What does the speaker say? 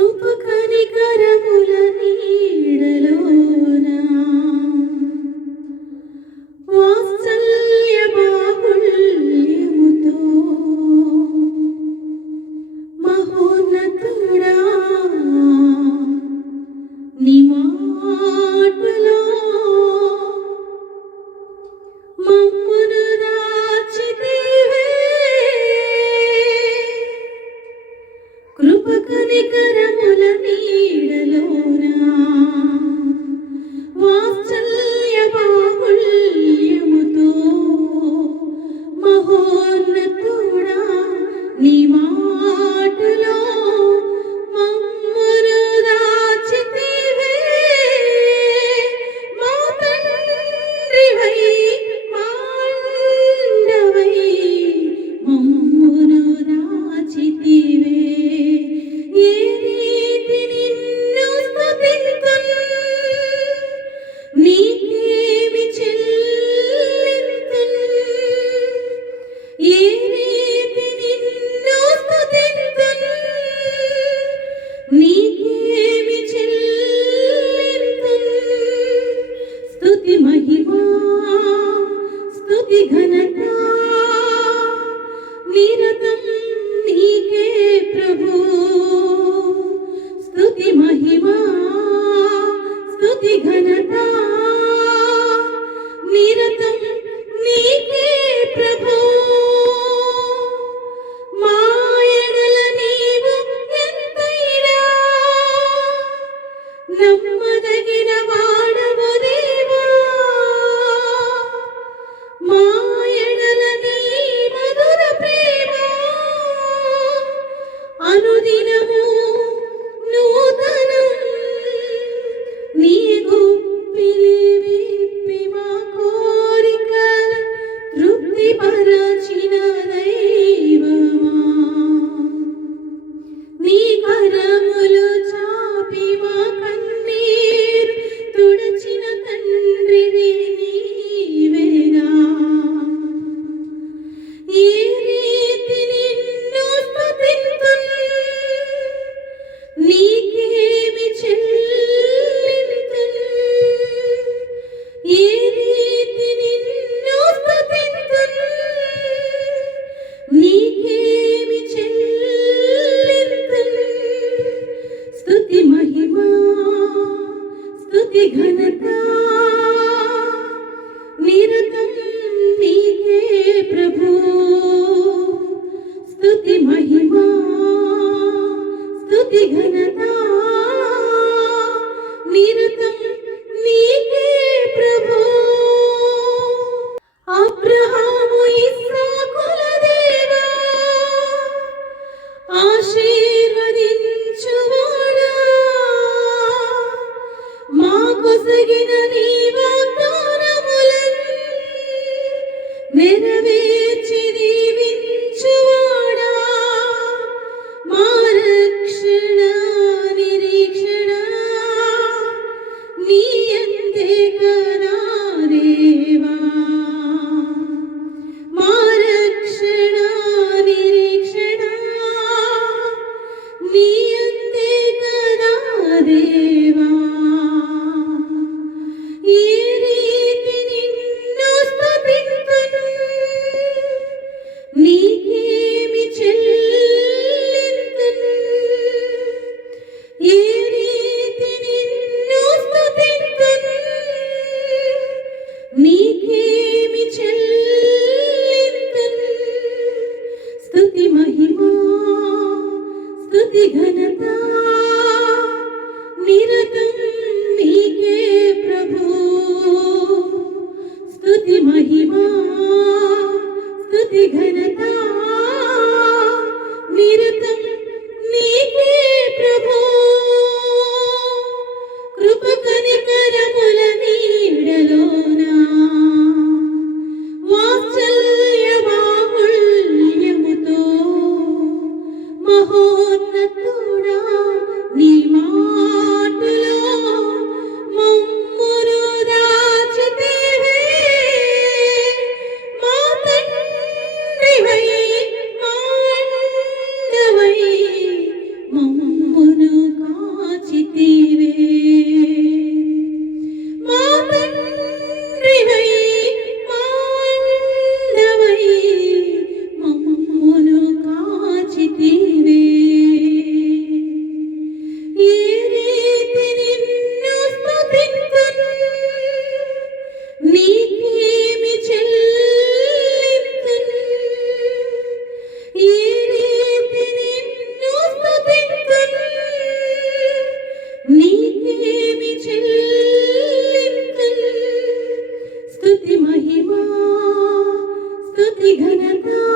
కృపకనికరముల నీడలోన? వాత్సల్య బాహుల్యముతో మహోన్నతుడా నీ మాటలో మమ్మను దాచితివే. కృపకనికర আসি বহুত ವಿಘ್ನತಾ